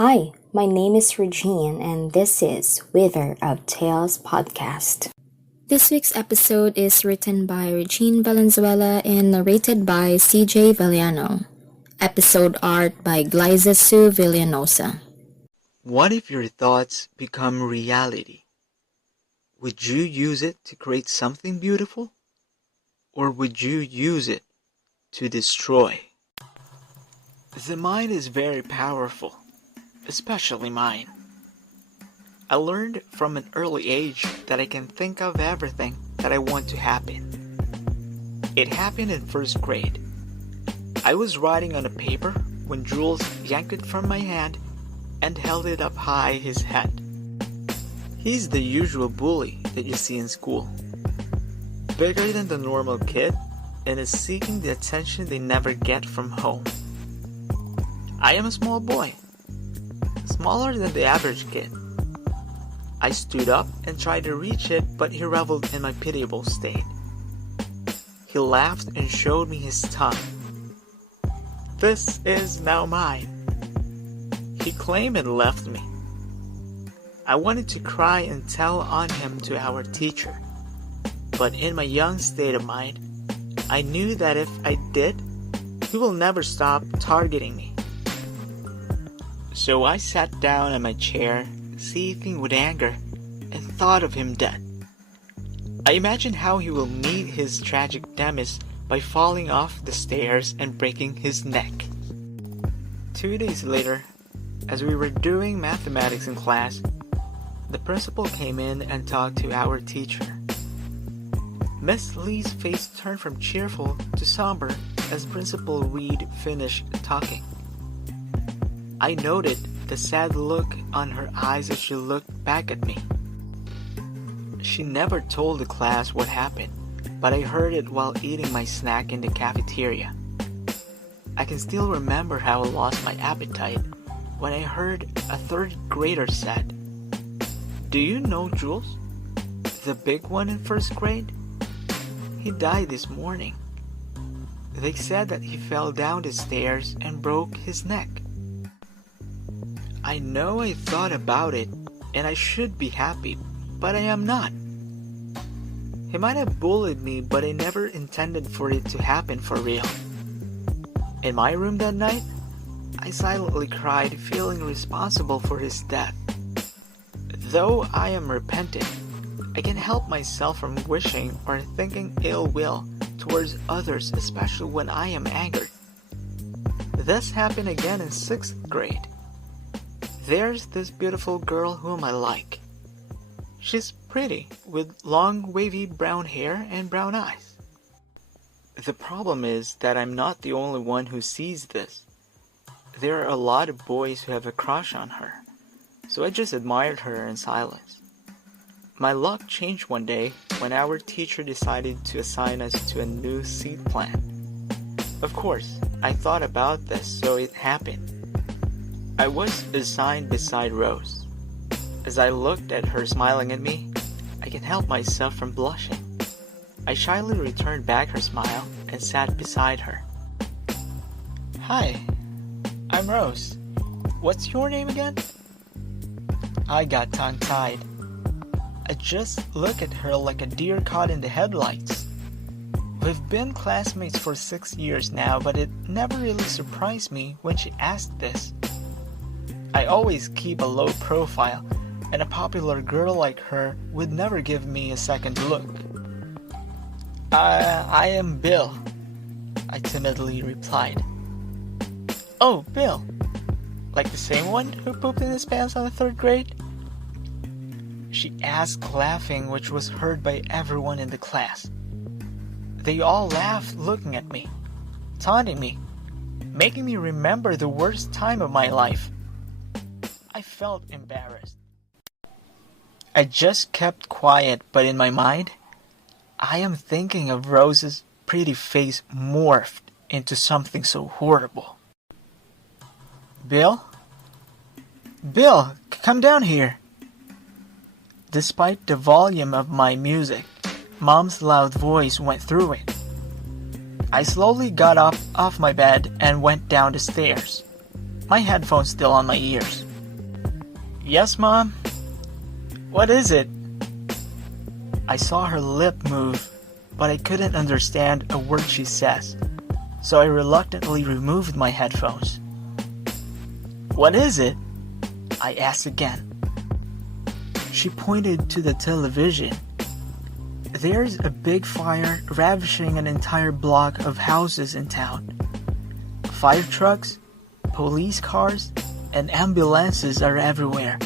Hi, my name is Regine, and this is Wither of Tales podcast. This week's episode is written by Regine Valenzuela and narrated by CJ Vilano. Episode art by Glaiza Sue Villanosa. What if your thoughts become reality? Would you use it to create something beautiful? Or would you use it to destroy? The mind is very powerful, especially mine. I learned from an early age that I can think of everything that I want to happen. It happened in first grade. I was writing on a paper when Jules yanked it from my hand and held it up high his head. He's the usual bully that you see in school. Bigger than the normal kid and is seeking the attention they never get from home. I am a small boy, smaller than the average kid. I stood up and tried to reach it, but he reveled in my pitiable state. He laughed and showed me his tongue. "This is now mine," he claimed and left me. I wanted to cry and tell on him to our teacher, but in my young state of mind, I knew that if I did, he will never stop targeting me. So I sat down in my chair, seething with anger, and thought of him dead. I imagined how he will meet his tragic demise by falling off the stairs and breaking his neck. 2 days later, as we were doing mathematics in class, the principal came in and talked to our teacher. Miss Lee's face turned from cheerful to somber as Principal Reed finished talking. I noted the sad look on her eyes as she looked back at me. She never told the class what happened, but I heard it while eating my snack in the cafeteria. I can still remember how I lost my appetite when I heard a third grader said, "Do you know Jules? The big one in first grade? He died this morning. They said that he fell down the stairs and broke his neck." I know I thought about it, and I should be happy, but I am not. He might have bullied me, but I never intended for it to happen for real. In my room that night, I silently cried, feeling responsible for his death. Though I am repentant, I can help myself from wishing or thinking ill will towards others, especially when I am angered. This happened again in 6th grade. There's this beautiful girl whom I like. She's pretty, with long wavy brown hair and brown eyes. The problem is that I'm not the only one who sees this. There are a lot of boys who have a crush on her, so I just admired her in silence. My luck changed one day when our teacher decided to assign us to a new seat plan. Of course, I thought about this, so it happened. I was assigned beside Rose. As I looked at her smiling at me, I can't help myself from blushing. I shyly returned back her smile and sat beside her. "Hi, I'm Rose. What's your name again?" I got tongue-tied. I just looked at her like a deer caught in the headlights. We've been classmates for 6 years now, but it never really surprised me when she asked this. I always keep a low profile, and a popular girl like her would never give me a second look. I am Bill," I timidly replied. "Oh, Bill. Like the same one who pooped in his pants on the 3rd grade?" She asked, laughing, which was heard by everyone in the class. They all laughed, looking at me, taunting me, making me remember the worst time of my life. I felt embarrassed. I just kept quiet, but in my mind, I am thinking of Rose's pretty face morphed into something so horrible. "Bill? Bill, come down here." Despite the volume of my music, Mom's loud voice went through it. I slowly got up off my bed and went down the stairs, my headphones still on my ears. Yes, Mom? What is it? I saw her lip move, but I couldn't understand a word she says, so I reluctantly removed my headphones. What is it? I asked again. She pointed to the television. There's a big fire ravaging an entire block of houses in town. Fire trucks, police cars, and ambulances are everywhere.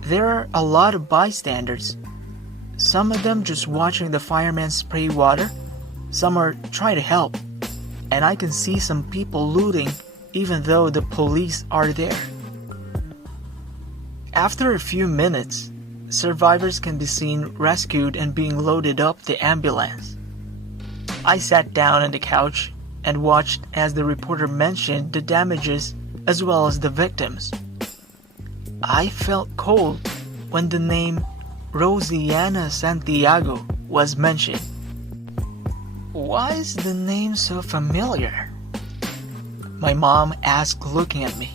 There are a lot of bystanders. Some of them just watching the firemen spray water. Some are trying to help. And I can see some people looting even though the police are there. After a few minutes, survivors can be seen rescued and being loaded up the ambulance. I sat down on the couch and watched as the reporter mentioned the damages as well as the victims. I felt cold when the name Rosiana Santiago was mentioned. Why is the name so familiar? My mom asked, looking at me.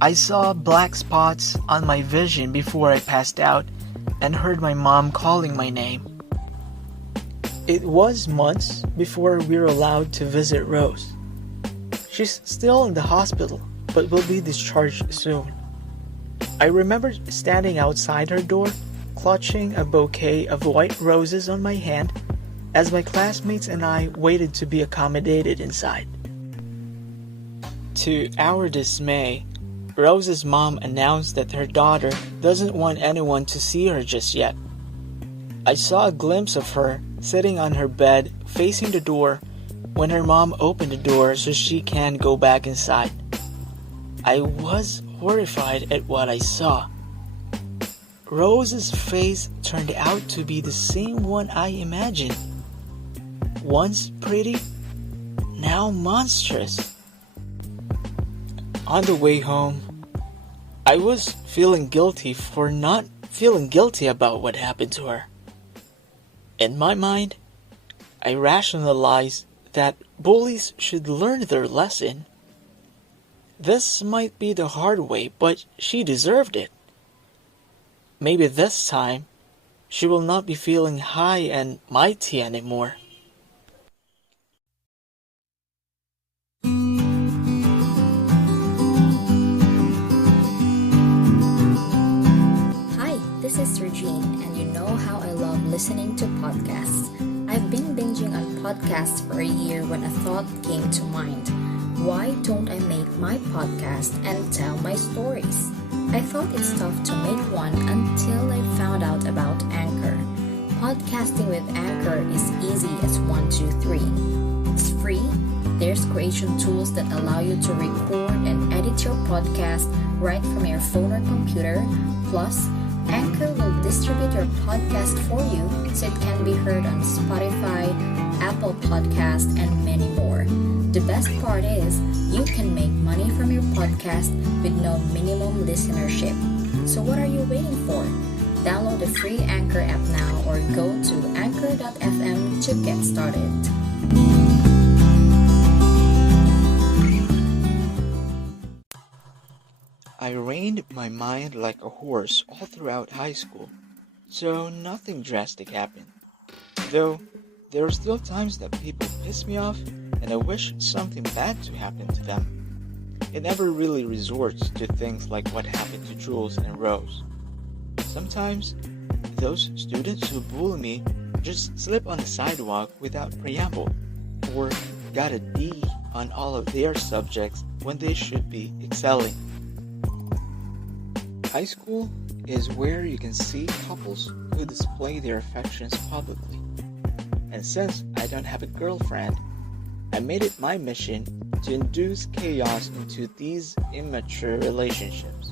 I saw black spots on my vision before I passed out and heard my mom calling my name. It was months before we were allowed to visit Rose. She's still in the hospital, but will be discharged soon. I remember standing outside her door, clutching a bouquet of white roses on my hand as my classmates and I waited to be accommodated inside. To our dismay, Rose's mom announced that her daughter doesn't want anyone to see her just yet. I saw a glimpse of her sitting on her bed facing the door when her mom opened the door so she can go back inside. I was horrified at what I saw. Rose's face turned out to be the same one I imagined. Once pretty, now monstrous. On the way home, I was feeling guilty for not feeling guilty about what happened to her. In my mind, I rationalized that bullies should learn their lesson. This might be the hard way, but she deserved it. Maybe this time, she will not be feeling high and mighty anymore. Hi, this is Regine, and you know how I love listening to podcasts. I've been binging on podcasts for a year when a thought came to mind. Why don't I make my podcast and tell my stories? I thought it's tough to make one until I found out about Anchor. Podcasting with Anchor is easy as 1, 2, 3. It's free. There's creation tools that allow you to record and edit your podcast right from your phone or computer. Plus, Anchor will distribute your podcast for you so it can be heard on Spotify, Apple Podcast, and many more. The best part is, you can make money from your podcast with no minimum listenership. So what are you waiting for? Download the free Anchor app now or go to anchor.fm to get started. I reined my mind like a horse all throughout high school, so nothing drastic happened. Though, there are still times that people piss me off and I wish something bad to happen to them. It never really resorts to things like what happened to Jules and Rose. Sometimes, those students who bully me just slip on the sidewalk without preamble, or got a D on all of their subjects when they should be excelling. High school is where you can see couples who display their affections publicly. And since I don't have a girlfriend, I made it my mission to induce chaos into these immature relationships,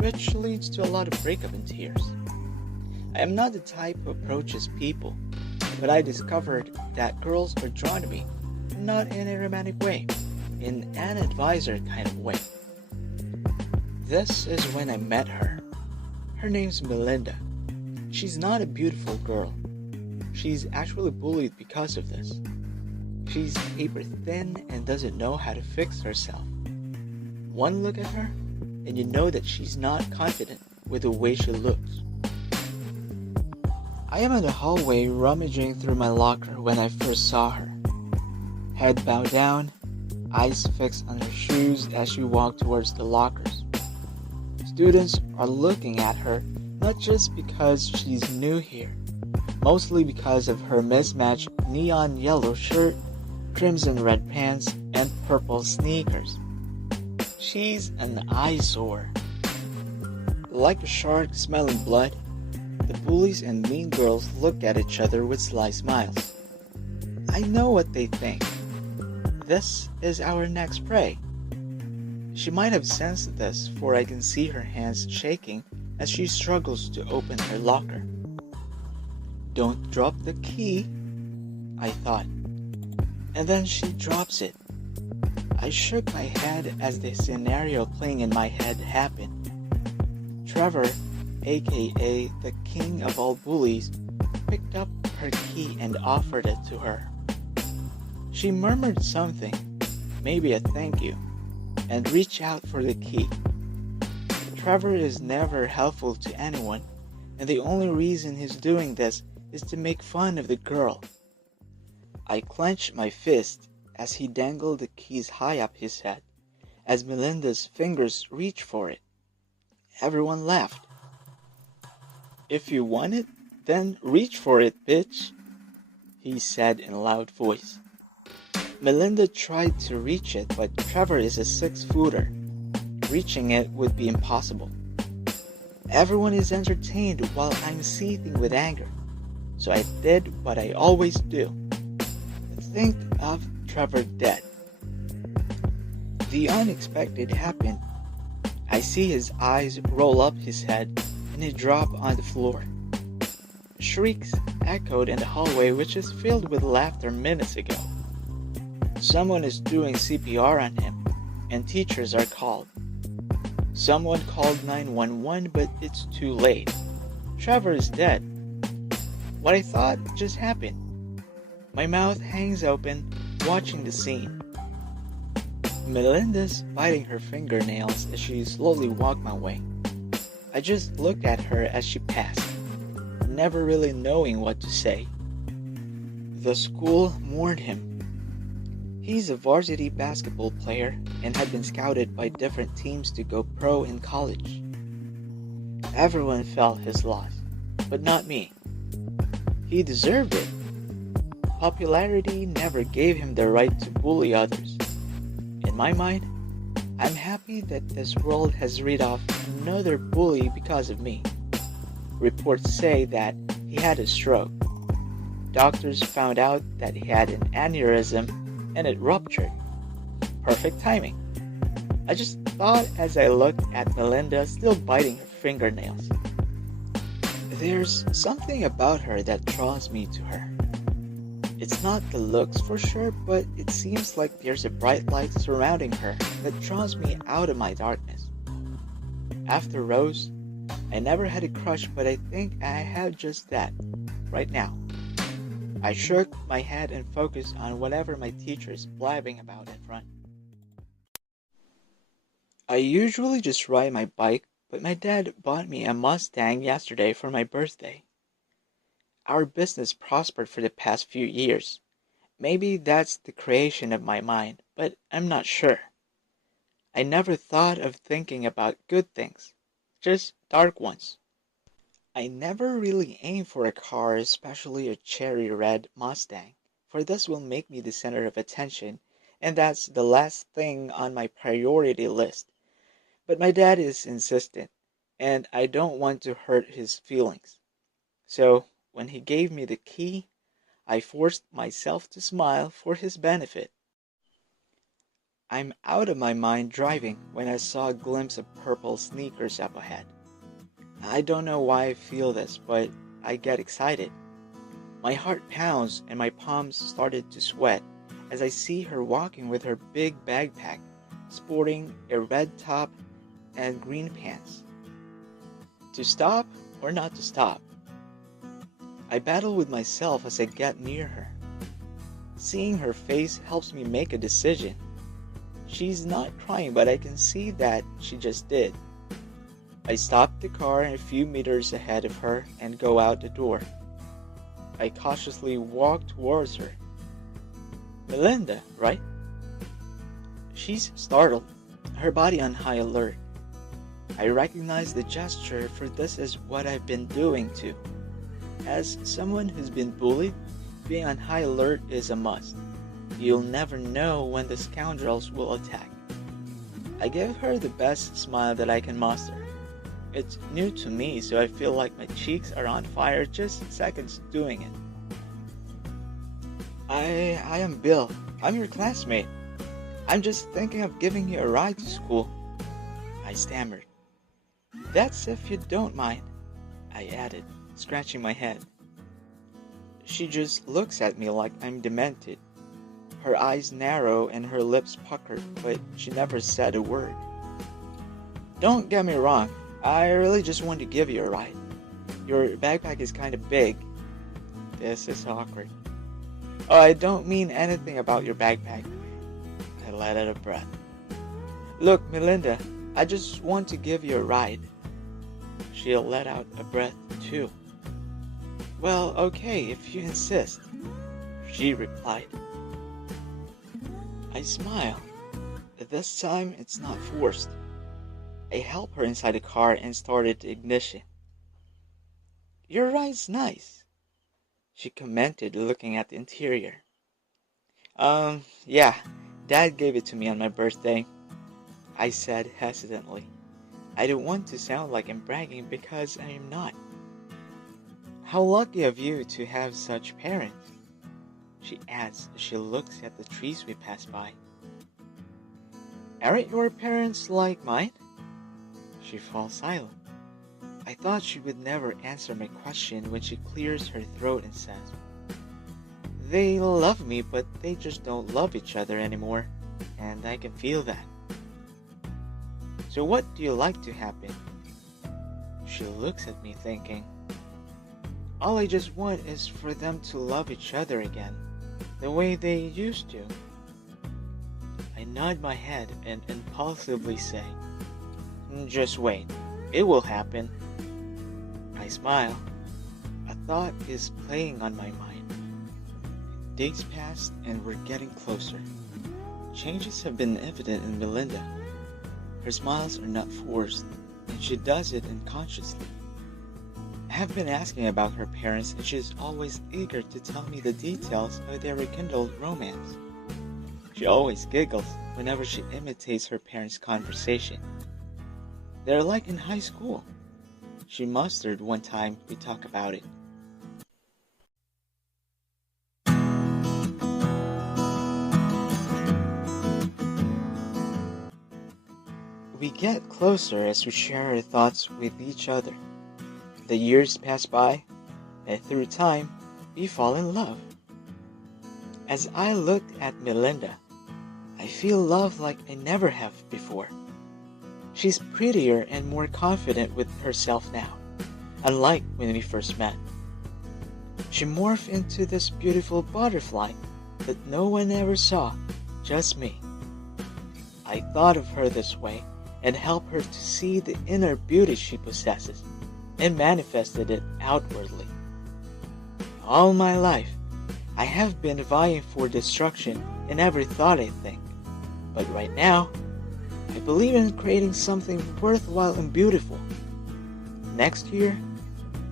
which leads to a lot of breakup and tears. I am not the type who approaches people, but I discovered that girls are drawn to me, not in a romantic way, in an advisor kind of way. This is when I met her. Her name's Melinda. She's not a beautiful girl. She's actually bullied because of this. She's paper thin and doesn't know how to fix herself. One look at her, and you know that she's not confident with the way she looks. I am in the hallway rummaging through my locker when I first saw her. Head bowed down, eyes fixed on her shoes as she walked towards the lockers. Students are looking at her not just because she's new here, mostly because of her mismatched neon yellow shirt, crimson red pants, and purple sneakers. She's an eyesore. Like a shark smelling blood, the bullies and mean girls look at each other with sly smiles. I know what they think. This is our next prey. She might have sensed this, for I can see her hands shaking as she struggles to open her locker. Don't drop the key, I thought. And then she drops it. I shook my head as the scenario playing in my head happened. Trevor, aka the king of all bullies, picked up her key and offered it to her. She murmured something, maybe a thank you, and reached out for the key. Trevor is never helpful to anyone, and the only reason he's doing this is to make fun of the girl. I clenched my fist as he dangled the keys high up his head, as Melinda's fingers reached for it. Everyone laughed. "If you want it, then reach for it, bitch," he said in a loud voice. Melinda tried to reach it, but Trevor is a 6-footer. Reaching it would be impossible. Everyone is entertained while I'm seething with anger, so I did what I always do. Think of Trevor dead. The unexpected happened. I see his eyes roll up his head and he drop on the floor. Shrieks echoed in the hallway, which is filled with laughter minutes ago. Someone is doing CPR on him, and teachers are called. Someone called 911, but it's too late. Trevor is dead. What I thought just happened. My mouth hangs open, watching the scene. Melinda's biting her fingernails as she slowly walked my way. I just looked at her as she passed, never really knowing what to say. The school mourned him. He's a varsity basketball player and had been scouted by different teams to go pro in college. Everyone felt his loss, but not me. He deserved it. Popularity never gave him the right to bully others. In my mind, I'm happy that this world has rid off another bully because of me. Reports say that he had a stroke. Doctors found out that he had an aneurysm and it ruptured. Perfect timing. I just thought as I looked at Melinda still biting her fingernails. There's something about her that draws me to her. It's not the looks for sure, but it seems like there's a bright light surrounding her that draws me out of my darkness. After Rose, I never had a crush, but I think I have just that, right now. I shook my head and focused on whatever my teacher is blabbing about in front. I usually just ride my bike, but my dad bought me a Mustang yesterday for my birthday. Our business prospered for the past few years. Maybe that's the creation of my mind, but I'm not sure. I never thought of thinking about good things, just dark ones. I never really aim for a car, especially a cherry red Mustang, for this will make me the center of attention, and that's the last thing on my priority list. But my dad is insistent, and I don't want to hurt his feelings. So, when he gave me the key, I forced myself to smile for his benefit. I'm out of my mind driving when I saw a glimpse of purple sneakers up ahead. I don't know why I feel this, but I get excited. My heart pounds and my palms started to sweat as I see her walking with her big backpack, sporting a red top and green pants. To stop or not to stop? I battle with myself as I get near her. Seeing her face helps me make a decision. She's not crying, but I can see that she just did. I stop the car a few meters ahead of her and go out the door. I cautiously walk towards her. Melinda, right? She's startled, her body on high alert. I recognize the gesture, for this is what I've been doing too. As someone who's been bullied, being on high alert is a must. You'll never know when the scoundrels will attack. I give her the best smile that I can muster. It's new to me, so I feel like my cheeks are on fire just seconds doing it. I am Bill. I'm your classmate. I'm just thinking of giving you a ride to school. I stammered. That's if you don't mind, I added, scratching my head. She just looks at me like I'm demented. Her eyes narrow and her lips puckered, but she never said a word. Don't get me wrong, I really just want to give you a ride. Your backpack is kind of big. This is awkward. Oh, I don't mean anything about your backpack. I let out a breath. Look, Melinda, I just want to give you a ride. She let out a breath too. Well, okay, if you insist, she replied. I smile. This time it's not forced. I help her inside the car and started the ignition. Your ride's nice, she commented, looking at the interior. Yeah, Dad gave it to me on my birthday, I said hesitantly. I don't want to sound like I'm bragging because I am not. How lucky of you to have such parents, she adds as she looks at the trees we pass by. Aren't your parents like mine? She falls silent. I thought she would never answer my question when she clears her throat and says, They love me, but they just don't love each other anymore, and I can feel that. So what do you like to happen? She looks at me thinking, all I just want is for them to love each other again, the way they used to. I nod my head and impulsively say, just wait, it will happen. I smile. A thought is playing on my mind. Days pass and we're getting closer. Changes have been evident in Melinda. Her smiles are not forced, and she does it unconsciously. I have been asking about her parents, and she is always eager to tell me the details of their rekindled romance. She always giggles whenever she imitates her parents' conversation. They're like in high school, she mustered one time we talk about it. We get closer as we share our thoughts with each other. The years pass by, and through time, we fall in love. As I look at Melinda, I feel love like I never have before. She's prettier and more confident with herself now, unlike when we first met. She morphed into this beautiful butterfly that no one ever saw, just me. I thought of her this way and helped her to see the inner beauty she possesses and manifested it outwardly. All my life, I have been vying for destruction in every thought I think, but right now, I believe in creating something worthwhile and beautiful. Next year,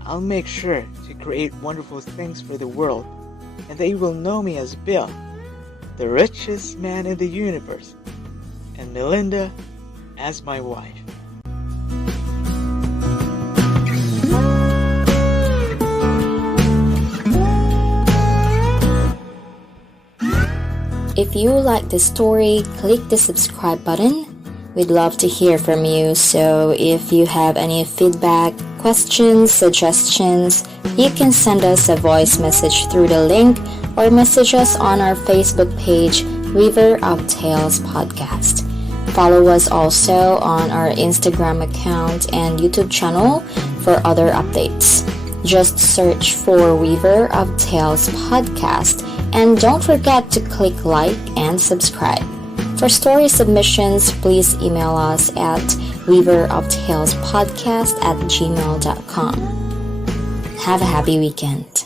I'll make sure to create wonderful things for the world, and they will know me as Bill, the richest man in the universe, and Melinda as my wife. If you like this story, click the subscribe button. We'd love to hear from you, so if you have any feedback, questions, suggestions, you can send us a voice message through the link or message us on our Facebook page, River of Tales Podcast. Follow us also on our Instagram account and YouTube channel for other updates. Just search for River of Tales Podcast and don't forget to click like and subscribe. For story submissions, please email us at riverofTalesPodcast@gmail.com. Have a happy weekend.